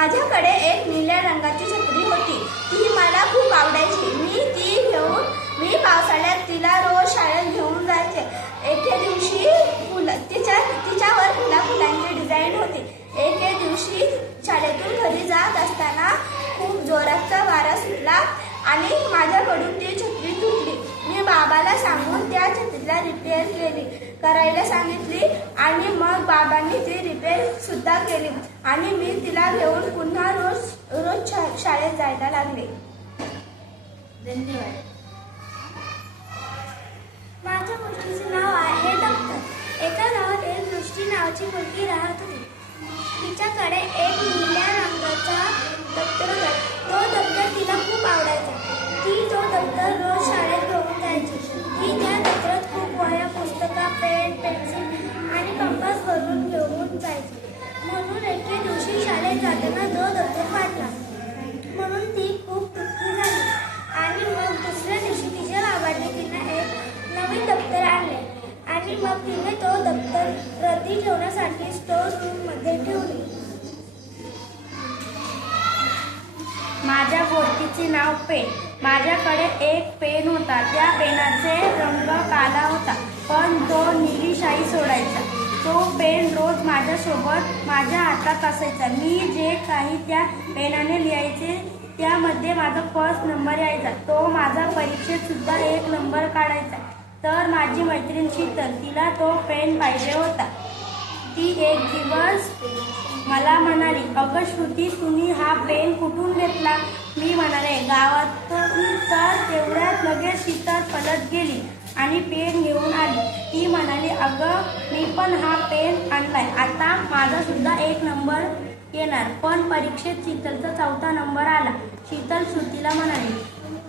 माझ्याकडे एक निळ्या रंगाची छत्री होती. ती मला खूप आवडायची. मी ती घेऊन पावसाळ्यात तिला रोज शाळेत घेऊन जायचे. एके दिवशी तिच्यावर फुलांची डिझाईन होती. एके दिवशी शाळेतून घरी जात असताना खूप जोराचा वारा सुटला आणि माझ्याकडून ती छत्री तुटली. मी बाबाला सांगून त्या छत्रीला रिपेअर करायला सांगितली आणि मग बाबांनी ती रिपेअर सुद्धा केली आणि मी तिला घेऊन पुन्हा रोज शाळेत जायला लागले. धन्यवाद. माझ्या गोष्टीचे नाव आहे दप्तर. एका गावात एक दृष्टी नावाची मुलगी राहत होती. तिच्याकडे एक निळ्या रंगाचा दप्तर होता. तो दप्तर तिला खूप आवडायचा. ती तो दप्तर रोज शाळेत घेऊन जायची. ती त्या दप्तरात खूप वह्या, पुस्तकं, पेन, पेन्सिल आणि कंपास भरून घेऊन जायची. म्हणून एके दिवशी शाळेत जाताना तो दप्तर फाटला. म्हणून ती खूप दुःखी झाली आणि मग दुसऱ्या दिवशी तिच्या बाबांनी तिला एक नवीन दप्तर आणले आणि मग तिने तो दप्तर प्रती ठेवण्यासाठी स्टोर रूम मध्ये ठेवले. माझ्या गोष्टीचे नाव पेन. माझ्याकडे एक पेन होता. त्या पेनाचे रंग काला होता, पण तो निळी शाई सोडायचा. तो पेन रोज माझ्यासोबत माझ्या हातात असायचा. मी जे काही त्या पेनाने लिहायचे त्यामध्ये माझा फर्स्ट नंबर यायचा. तो माझा परीक्षेत सुद्धा 1 नंबर काढायचा. तर माझी मैत्रीण शीतल, तिला तो पेन पाहिजे होता. ती एक दिवस मला म्हणाली, अगं श्रुती, तुम्ही हा पेन कुठून घेतला? मी म्हणाले, गावातून. तर तेवढ्यात लगेच शीतल पळत गेली आणि पेन घेऊन आली. ती म्हणाली, अगं मी पण हा पेन आणलाय. आता माझा सुद्धा 1 नंबर येणार. पण परीक्षेत शीतलचा 4था नंबर आला. शीतल श्रुतीला म्हणाली,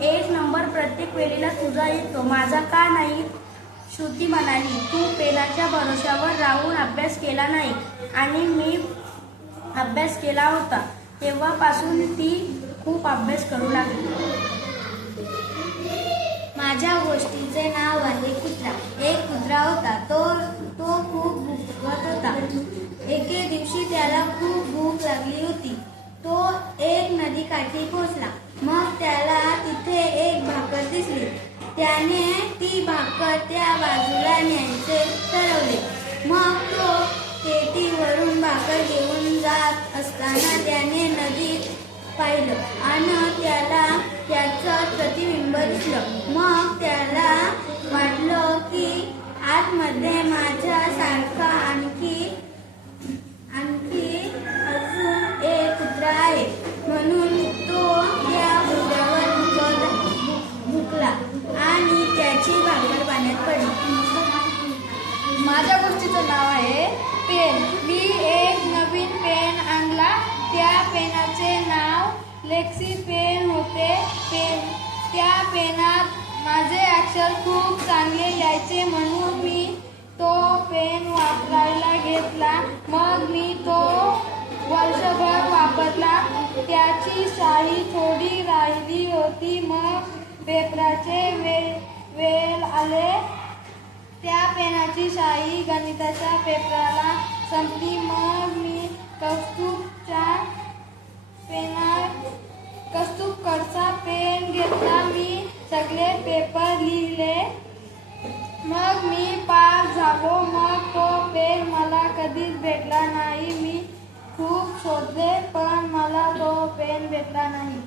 1 नंबर प्रत्येक वेळेला तुझा येतो, माझा का नाही? श्रुती म्हणाली, तू पेनाच्या भरोश्यावर राहून अभ्यास केला नाही आणि मी अभ्यास केला होता. तेव्हापासून ती खूप अभ्यास करू लागली. माझ्या गोष्टीचे नाव आहे कुत्रा. एक कुत्रा होता. तो खूप भुकत होता. एके दिवशी त्याला खूप भूक लागली होती. तो एक नदीकाठी पोहोचला. मग त्याला तिथे एक भाकर दिसली. त्याने ती भाकर त्या बाजूला न्यायचे ठरवले. मग तो पेटीवरून भाकर घेऊन जात असताना त्याने नदीत पाहिलं आणि त्याला त्याचं प्रतिबिंब दिसलं. मग त्याला वाटलं की आतमध्ये माझ्यासारखा आणखी अजून एक कुत्रा आहे. म्हणून तो त्या कुत्र्यावर भुकला आणि त्याची भाकर पाण्यात पडली. माझ्या गोष्टीचं नाव आहे पेन. मी एक नवीन पेन आणला. त्या पेनाचे नाव लेक्सी पेन होते. त्या पेनात माझे अक्षर खूप चांगले लिहायचे, म्हणून मी तो पेन वापरायला घेतला. मग मी तो वर्षभर वापरला. त्याची शाई थोडी राहिली होती. मग पेपराचे वेळ आले. त्या पेनाची शाई गणिताच्या पेपराला संपली. मग मी कस्तूरचा पेन घेतला. मी सगळे पेपर लिहिले. मग मी पास झालो. मग तो पेन मला कधीच भेटला नाही. मी खूप शोधले पण मला तो पेन भेटला नाही.